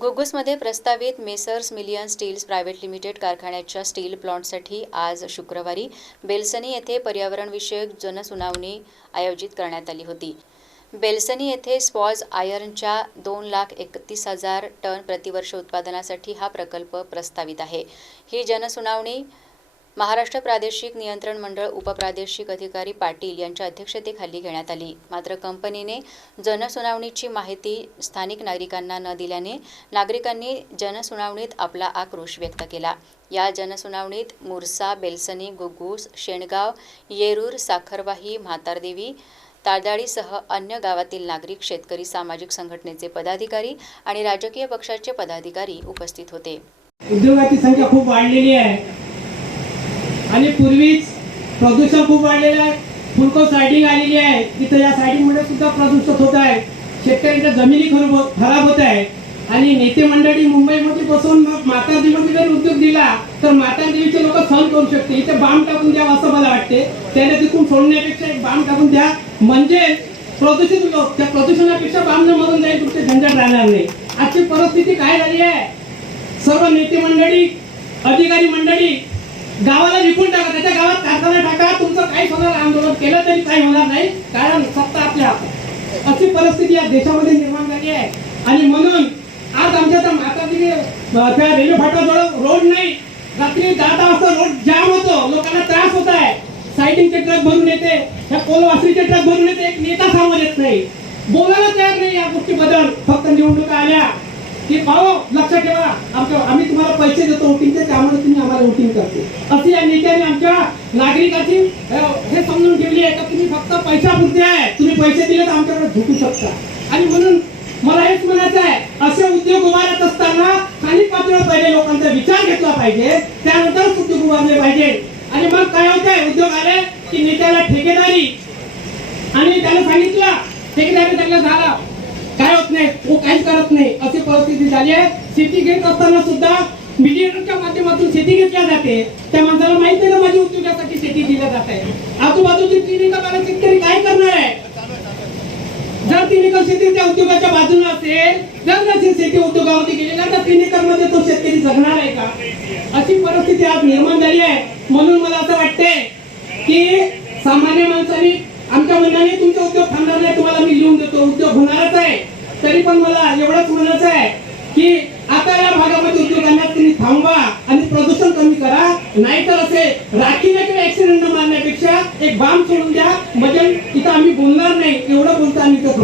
घुग्गुसमध्ये प्रस्तावित Messrs million steels private limited कारखान्याच्या steel प्लांटसाठी आज शुक्रवारी बेलसनी येथे पर्यावरणविषयक जनसुनावणी आयोजित करण्यात आली होती. बेलसनी येथे स्पॉज आयर्नच्या दोन लाख एकतीस हजार टन प्रतिवर्ष उत्पादनासाठी हा प्रकल्प प्रस्तावित आहे. ही जनसुनावणी महाराष्ट्र प्रादेशिक नियंत्रण मंडळ उपप्रादेशिक अधिकारी पाटील यांच्या अध्यक्षतेखाली घेण्यात आली. मात्र कंपनीने जनसुनावणीची माहिती स्थानिक नागरिकांना न दिल्याने नागरिकांनी जनसुनावणीत आपला आक्रोश व्यक्त केला. या जनसुनावणीत मुरसा बेलसनी गुगूस शेणगाव येरूर साखरवाही म्हातारदेवी ताळदाळीसह अन्य गावातील नागरिक शेतकरी सामाजिक संघटनेचे पदाधिकारी आणि राजकीय पक्षाचे पदाधिकारी उपस्थित होते. उद्योगाची संख्या खूप वाढलेली आहे. आणि पूर्वीच प्रदूषण खूप वाढलेलं आहे. फुलको सायडिंग आलेली आहे. तिथं या सायडिंगमुळे सुद्धा प्रदूषित होत आहे. शेतकऱ्यांच्या जमिनी खराब होत- खराब होत आहे. आणि नेते मंडळी मुंबईमध्ये बसून मग मातादेवीमध्ये जर उद्योग दिला तर मातादेवीचे लोक सहन करू शकते इथे बाम टाकून द्या असं मला वाटते. त्याला तिथून सोडण्यापेक्षा एक बाम टाकून द्या. म्हणजे प्रदूषित लोक त्या प्रदूषणापेक्षा बाम न मरून जाईल तुमचे झंझट राहणार नाही. आजची परिस्थिती काय झाली आहे? सर्व नेते मंडळी अधिकारी मंडळी गावाला विकून टाका त्याच्या गावात कारखाना टाका. तुमचं काही होणार आंदोलन केलं तरी काही होणार नाही. कारण सत्ता आपल्या हातात अशी परिस्थिती या देशामध्ये निर्माण झाली आहे. आणि म्हणून आज आमच्या त्या माताजी त्या रेल्वे फाटाजवळ रोड नाही रात्री दहा दहा वाजता रोड जाम होतो. लोकांना त्रास होत आहे. सायटिंगचे ट्रक भरून येते. ह्या कोलवासरीचे ट्रक भरून येते. एक नेता समोर येत नाही. बोलायला तयार नाही या गोष्टीबद्दल. फक्त निवडणुका आल्या. की पाहो लक्षात ठेवा. आमच्या आम्ही तुम्हाला पैसे देतो वोटिंगचे त्यामुळे तुम्ही आम्हाला वोटिंग करते. अशी या नेत्याने आमच्या नागरिकाची हे समजून ठेवली आहे का तुम्ही फक्त पैशापुरते आहे. तुम्ही पैसे दिले तर आमच्याकडे झुकू शकता. आणि म्हणून मला हेच म्हणायचं आहे असे उद्योग उभारत असताना खाली पातळीवर पहिले लोकांचा विचार घेतला पाहिजे त्यानंतरच उद्योग उभारले पाहिजे. आणि मग काय होतंय उद्योग आले की नेत्याला ठेकेदारी. आणि त्याला सांगितलं ठेकेदारी त्याला झाला. तो काही करत नाही. अशी परिस्थिती झाली आहे. शेती घेत असताना सुद्धा मिलियनच्या माध्यमातून शेती घेतल्या जाते. त्या माणसाला माहिती आहे ना माझी उद्योगासाठी शेती दिल्या जात आहे. आजूबाजूची क्लिनिक शेतकरी काय करणार आहे? जर क्लिनिकल शेती त्या उद्योगाच्या बाजूने असेल जर नसेल शेती उद्योगामध्ये गेलेला तर क्लिनिकलमध्ये तो शेतकरी जगणार आहे का? अशी परिस्थिती आज निर्माण झाली आहे. म्हणून मला असं वाटते की सामान्य माणसाने आमच्या म्हणण्याने तुमचे उद्योग थांबणार नाही तुम्हाला मी लिहून देतो. उद्योग होणारच आहे. तरी पण मला एवढंच म्हणायचं आहे की आता या भागामध्ये उद्योगांना तुम्ही थांबवा आणि प्रदूषण कमी करा. नाहीतर असे राखीने किंवा ऍक्सिडेंट मारण्यापेक्षा एक बाम सोडून द्या. म्हणजे इथं आम्ही बोलणार नाही. एवढं बोलतो आम्ही इथं